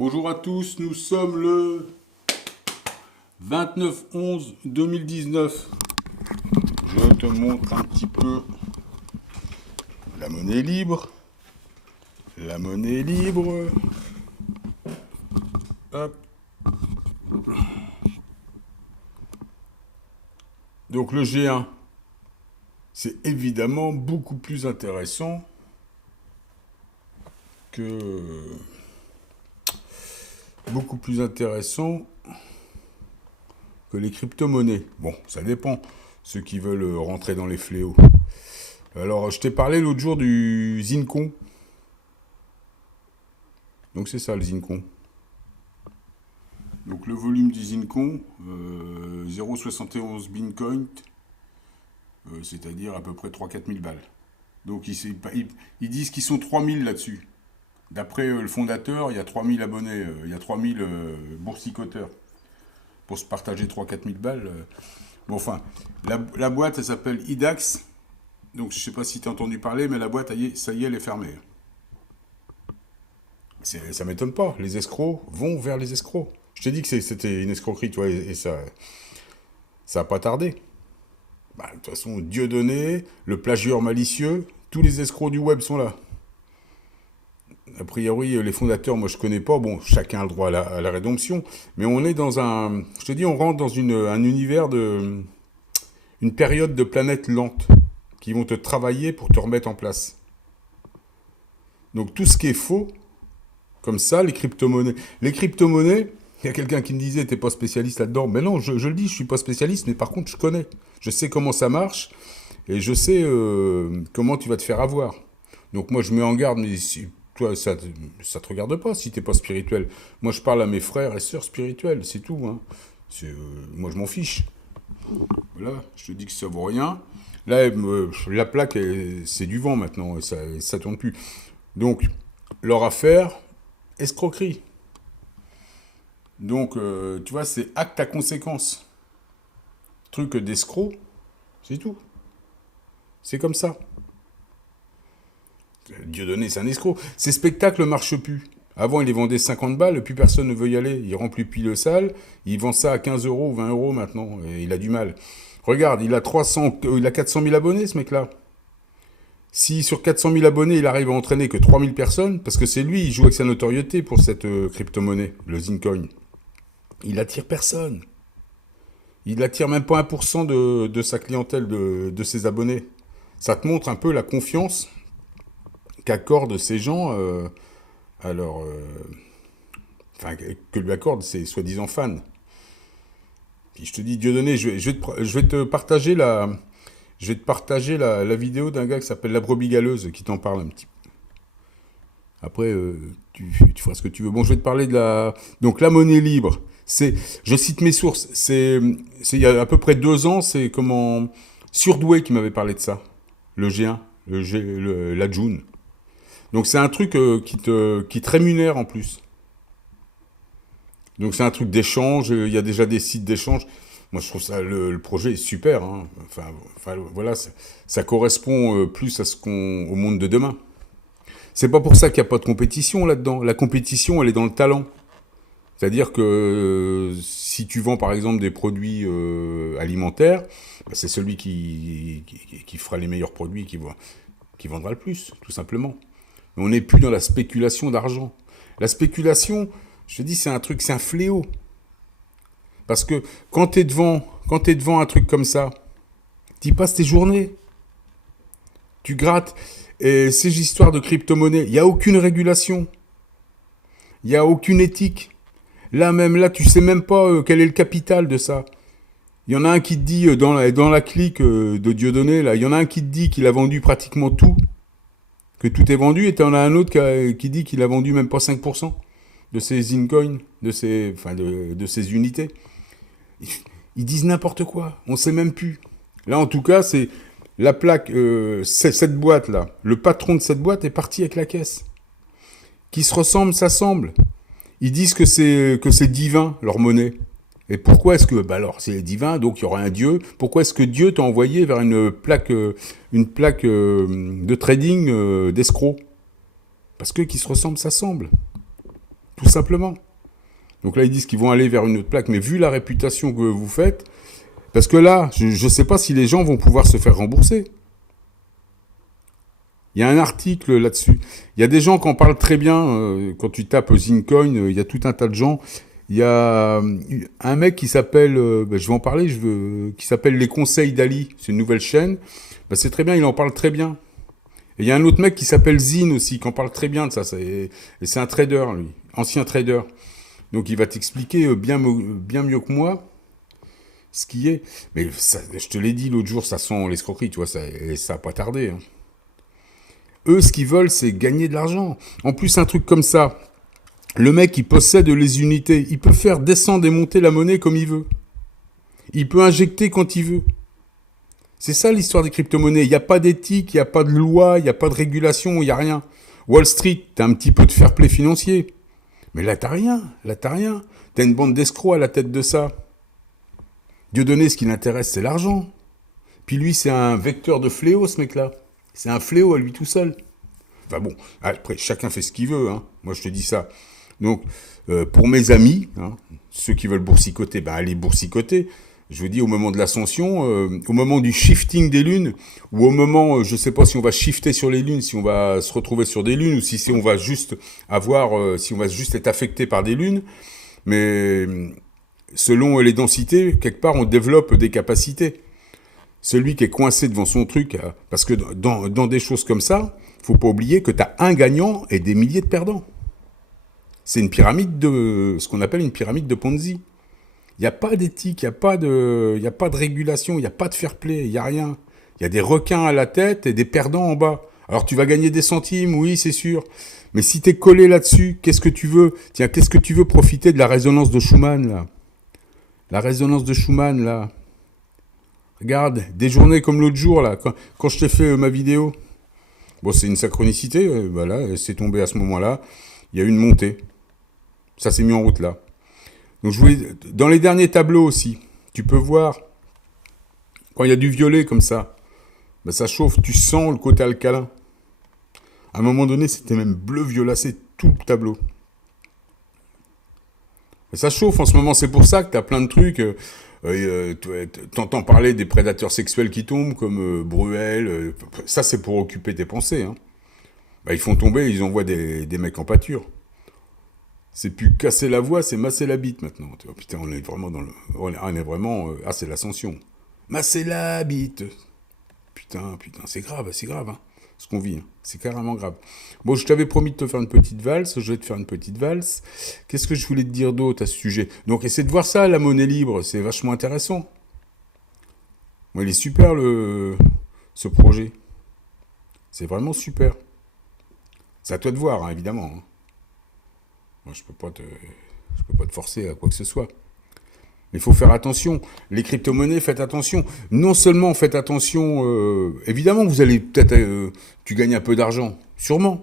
Bonjour à tous, nous sommes le 29/11/2019. Je te montre un petit peu la monnaie libre. La monnaie libre. Hop. Donc le G1, c'est évidemment beaucoup plus intéressant que les crypto-monnaies. Bon, ça dépend, ceux qui veulent rentrer dans les fléaux. Alors, je t'ai parlé l'autre jour du Zincon. Donc c'est ça le Zincon. Donc le volume du Zincon, 0,71 Bitcoin, c'est-à-dire à peu près 3-4 000 balles. Donc ils disent qu'ils sont 3000 là-dessus. D'après le fondateur, il y a 3000 abonnés, il y a 3000 boursicoteurs pour se partager 3-4 000 balles. Bon, enfin, la boîte, elle s'appelle IDAX. Donc, je ne sais pas si tu as entendu parler, mais la boîte, ça y est, elle est fermée. Ça m'étonne pas. Les escrocs vont vers les escrocs. Je t'ai dit que c'était une escroquerie, tu vois, et ça n'a pas tardé. Bah, de toute façon, Dieudonné, le plagieur malicieux, tous les escrocs du web sont là. A priori, les fondateurs, moi je connais pas. Bon, chacun a le droit à la rédemption, mais on est dans je te dis, on rentre dans un univers une période de planètes lentes qui vont te travailler pour te remettre en place. Donc tout ce qui est faux, comme ça, les crypto-monnaies. Les crypto-monnaies, il y a quelqu'un qui me disait, t'es pas spécialiste là-dedans. Mais non, je le dis, je suis pas spécialiste, mais par contre, je connais. Je sais comment ça marche, et je sais comment tu vas te faire avoir. Donc moi, je mets en garde, mais toi, ça te regarde pas si t'es pas spirituel. Moi, je parle à mes frères et sœurs spirituels, c'est tout. Hein. Moi, je m'en fiche. Voilà, je te dis que ça vaut rien. Là, la plaque, c'est du vent maintenant, et ça tourne plus. Donc, leur affaire, escroquerie. Donc, tu vois, c'est acte à conséquence. Truc d'escroc, c'est tout. C'est comme ça. Dieudonné, c'est un escroc. Ces spectacles ne marchent plus. Avant, il les vendait 50 balles, plus personne ne veut y aller. Il remplit plus le salle. Il vend ça à 15 euros, 20 euros maintenant. Et il a du mal. Regarde, il a 400 000 abonnés, ce mec-là. Si sur 400 000 abonnés, il arrive à entraîner que 3 000 personnes, parce que c'est lui, il joue avec sa notoriété pour cette crypto-monnaie, le Zincoin. Il attire personne. Il attire même pas 1% de sa clientèle, de ses abonnés. Ça te montre un peu la confiance qu'accordent ces gens enfin, que lui accordent ses soi-disant fans. Puis je te dis, Dieudonné, je vais te partager la vidéo d'un gars qui s'appelle La Brebis Galeuse, qui t'en parle un petit peu. Après, tu feras ce que tu veux. Bon, je vais te parler donc la monnaie libre. Je cite mes sources. C'est il y a à peu près 2 ans, c'est Surdoué qui m'avait parlé de ça. Le G1, la June. Donc c'est un truc qui te rémunère en plus. Donc c'est un truc d'échange, il y a déjà des sites d'échange. Moi je trouve ça, le projet est super. Hein. Enfin voilà, ça correspond plus au monde de demain. C'est pas pour ça qu'il n'y a pas de compétition là-dedans. La compétition, elle est dans le talent. C'est-à-dire que si tu vends par exemple des produits alimentaires, bah, c'est celui qui fera les meilleurs produits qui vendra le plus, tout simplement. Mais on n'est plus dans la spéculation d'argent. La spéculation, je te dis, c'est un fléau. Parce que quand tu es devant un truc comme ça, tu y passes tes journées. Tu grattes. Et ces histoires de crypto-monnaie, il n'y a aucune régulation. Il n'y a aucune éthique. Là, tu sais même pas quel est le capital de ça. Il y en a un qui te dit, dans la clique de Dieudonné, là, il y en a un qui te dit qu'il a vendu pratiquement tout, que tout est vendu, et tu en as un autre qui dit qu'il a vendu même pas 5% de ses Zincoins, de ses unités. Ils disent n'importe quoi, on sait même plus. Là, en tout cas, c'est la plaque, cette boîte-là, le patron de cette boîte est parti avec la caisse. Qui se ressemblent, s'assemblent. Ils disent que c'est divin, leur monnaie. Et pourquoi est-ce que... Bah alors, c'est divin, donc il y aura un dieu. Pourquoi est-ce que Dieu t'a envoyé vers une plaque de trading d'escrocs? Parce que qui se ressemblent, s'assemblent. tout simplement. Donc là, ils disent qu'ils vont aller vers une autre plaque, mais vu la réputation que vous faites, parce que là, je ne sais pas si les gens vont pouvoir se faire rembourser. Il y a un article là-dessus. Il y a des gens qui en parlent très bien. Quand tu tapes Zincoin, il y a tout un tas de gens. Il y a un mec qui s'appelle, je vais en parler, qui s'appelle Les Conseils d'Ali. C'est une nouvelle chaîne. C'est très bien, il en parle très bien. Et il y a un autre mec qui s'appelle Zine aussi, qui en parle très bien de ça. Et c'est un trader, lui, ancien trader. Donc il va t'expliquer bien mieux que moi ce qui est. Mais ça, je te l'ai dit l'autre jour, ça sent l'escroquerie, tu vois, et ça n'a pas tardé. Hein. Eux, ce qu'ils veulent, c'est gagner de l'argent. En plus, un truc comme ça, le mec, il possède les unités. Il peut faire descendre et monter la monnaie comme il veut. Il peut injecter quand il veut. C'est ça l'histoire des crypto-monnaies. Il n'y a pas d'éthique, il n'y a pas de loi, il n'y a pas de régulation, il n'y a rien. Wall Street, t'as un petit peu de fair play financier. Mais là, t'as rien. T'as une bande d'escrocs à la tête de ça. Dieudonné, ce qui l'intéresse, c'est l'argent. Puis lui, c'est un vecteur de fléau, ce mec-là. C'est un fléau à lui tout seul. Enfin bon, après, chacun fait ce qu'il veut. Hein. Moi, je te dis ça. Donc, pour mes amis, hein, ceux qui veulent boursicoter, allez boursicoter. Je vous dis, au moment de l'ascension, au moment du shifting des lunes, ou au moment, je ne sais pas si on va shifter sur les lunes, si on va se retrouver sur des lunes, ou si on va juste si on va juste être affecté par des lunes. Mais selon les densités, quelque part, on développe des capacités. Celui qui est coincé devant son truc, parce que dans des choses comme ça, faut pas oublier que tu as un gagnant et des milliers de perdants. C'est une pyramide ce qu'on appelle une pyramide de Ponzi. Il n'y a pas d'éthique, il n'y a pas de régulation, il n'y a pas de fair play, il n'y a rien. Il y a des requins à la tête et des perdants en bas. Alors tu vas gagner des centimes, oui, c'est sûr. Mais si tu es collé là-dessus, qu'est-ce que tu veux? Tiens, qu'est-ce que tu veux profiter de la résonance de Schumann, là? La résonance de Schumann, là. Regarde, des journées comme l'autre jour, là, quand je t'ai fait ma vidéo. Bon, c'est une synchronicité, voilà, c'est tombé à ce moment-là. Il y a eu une montée. Ça s'est mis en route, là. Donc, dans les derniers tableaux aussi, tu peux voir, quand il y a du violet comme ça, ça chauffe, tu sens le côté alcalin. À un moment donné, c'était même bleu violacé, tout le tableau. Et ça chauffe en ce moment, c'est pour ça que tu as plein de trucs. T'entends parler des prédateurs sexuels qui tombent, comme Bruel. Ça, c'est pour occuper tes pensées. Hein. Ils font tomber, ils envoient des mecs en pâture. C'est plus casser la voix, c'est masser la bite maintenant. Tu vois, putain, on est vraiment c'est l'ascension. Masser la bite. Putain, c'est grave, hein, ce qu'on vit. Hein. C'est carrément grave. Bon, je t'avais promis de te faire une petite valse, je vais te faire une petite valse. Qu'est-ce que je voulais te dire d'autre à ce sujet? Donc, essaie de voir ça, la monnaie libre, c'est vachement intéressant. Moi, il est super, ce projet. C'est vraiment super. C'est à toi de voir, hein, évidemment. Hein. Moi, je peux pas te forcer à quoi que ce soit. Mais il faut faire attention. Les crypto-monnaies, faites attention. Non seulement faites attention, évidemment vous allez peut-être, tu gagnes un peu d'argent. Sûrement.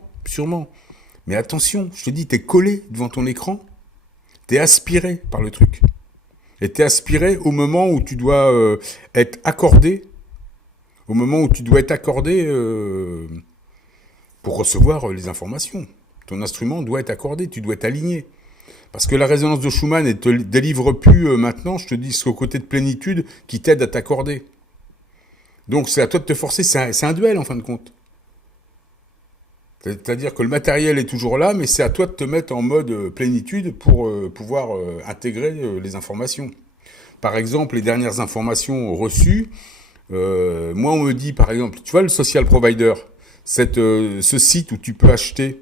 Mais attention, je te dis, t'es collé devant ton écran, t'es aspiré par le truc. Et t'es aspiré au moment où tu dois être accordé, pour recevoir les informations. Ton instrument doit être accordé, tu dois être aligné. Parce que la résonance de Schumann ne te délivre plus maintenant, je te dis, ce côté de plénitude qui t'aide à t'accorder. Donc c'est à toi de te forcer, c'est un duel en fin de compte. C'est-à-dire que le matériel est toujours là, mais c'est à toi de te mettre en mode plénitude pour pouvoir intégrer les informations. Par exemple, les dernières informations reçues, moi on me dit par exemple, tu vois le social provider, ce site où tu peux acheter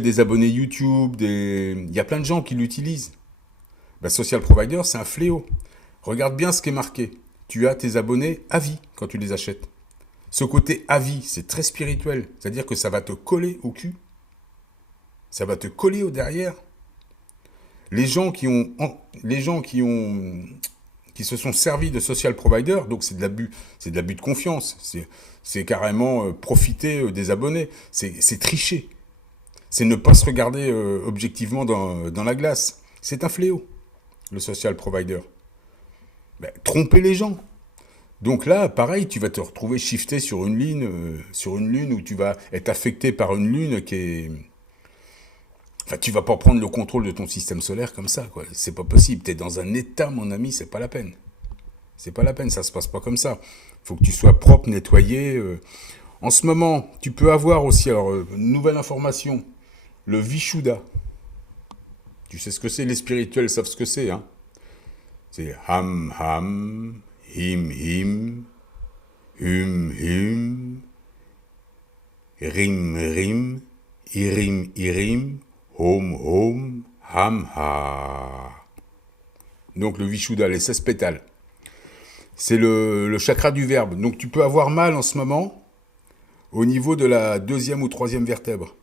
des abonnés YouTube, il y a plein de gens qui l'utilisent. Social Provider, c'est un fléau. Regarde bien ce qui est marqué. Tu as tes abonnés à vie quand tu les achètes. Ce côté à vie, c'est très spirituel. C'est-à-dire que ça va te coller au cul. Ça va te coller au derrière. Les gens qui se sont servis de Social Provider, donc c'est de l'abus de confiance. C'est carrément profiter des abonnés. C'est tricher. C'est ne pas se regarder objectivement dans la glace. C'est un fléau, le Social Provider. Tromper les gens. Donc là, pareil, tu vas te retrouver shifté sur une lune où tu vas être affecté par une lune qui est... Enfin, tu vas pas prendre le contrôle de ton système solaire comme ça, quoi. C'est pas possible. T'es dans un état, mon ami, c'est pas la peine. C'est pas la peine, ça se passe pas comme ça. Faut que tu sois propre, nettoyé. En ce moment, tu peux avoir aussi, alors, nouvelle information, le Vishuddha. Tu sais ce que c'est, les spirituels savent ce que c'est, hein. C'est ham ham, him him, hum, rim rim, irim irim, hom, ham ha. Donc le Vishuddha, les 16 pétales. C'est le chakra du verbe. Donc tu peux avoir mal en ce moment au niveau de la deuxième ou troisième vertèbre.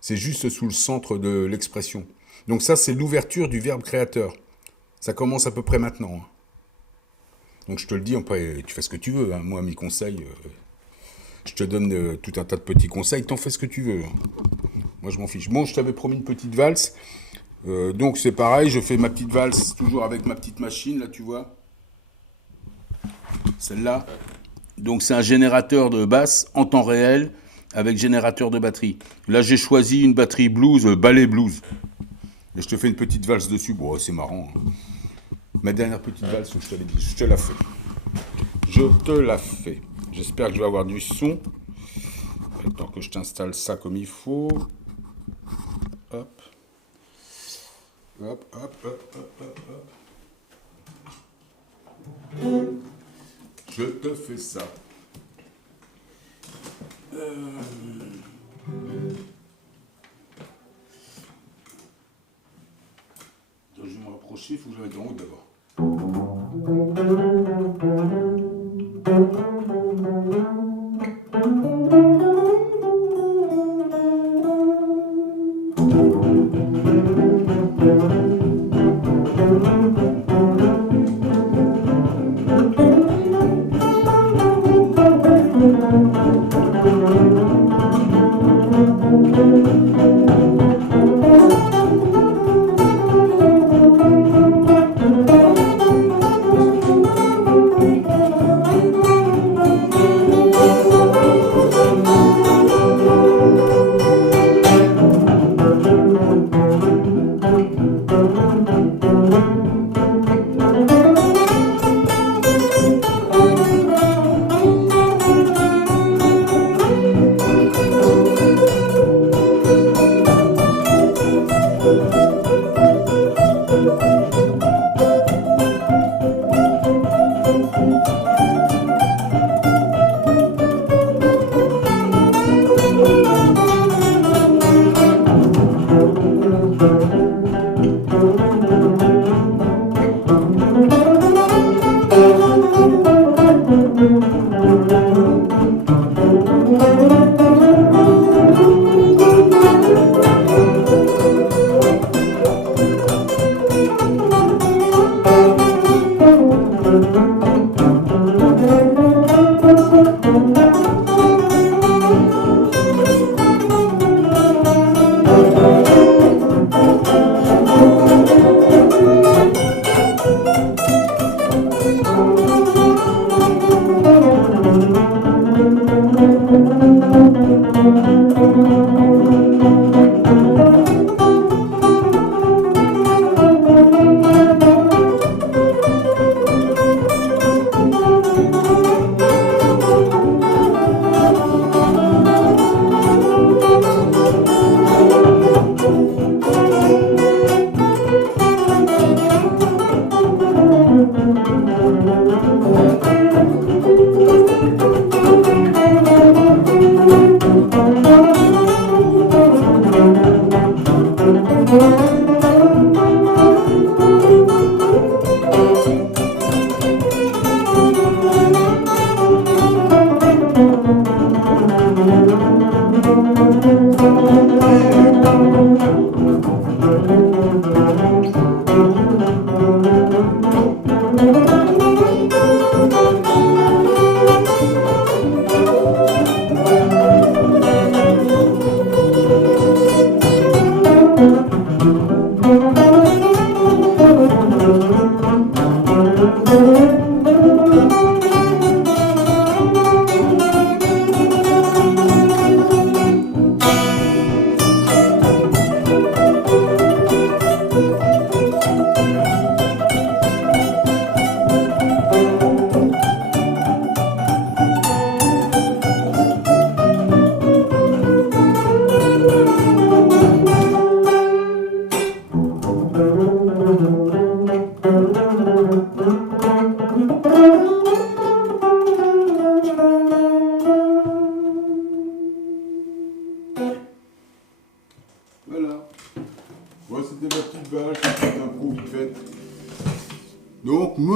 C'est juste sous le centre de l'expression. Donc ça, c'est l'ouverture du verbe créateur. Ça commence à peu près maintenant. Donc je te le dis, après, tu fais ce que tu veux. Hein. Moi, mes conseils, je te donne tout un tas de petits conseils. T'en fais ce que tu veux. Moi, je m'en fiche. Bon, je t'avais promis une petite valse. Donc c'est pareil, je fais ma petite valse toujours avec ma petite machine, là, tu vois. Celle-là. Donc c'est un générateur de basse en temps réel avec générateur de batterie. Là, j'ai choisi une batterie blues, ballet blues. Et je te fais une petite valse dessus. Bon, c'est marrant. Hein. Ma dernière petite valse, je te l'ai dit, je te la fais. Je te la fais. J'espère que je vais avoir du son. Attends que je t'installe ça comme il faut. Hop. Hop, hop, hop, hop, hop, hop. Je te fais ça. Je vais me rapprocher, il faut que je mette en haut d'abord.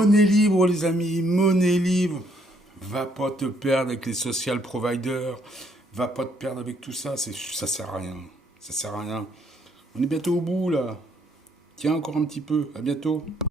Monnaie libre, les amis, monnaie libre. Va pas te perdre avec les social providers. Va pas te perdre avec tout ça. Ça sert à rien. Ça sert à rien. On est bientôt au bout, là. Tiens, encore un petit peu. À bientôt.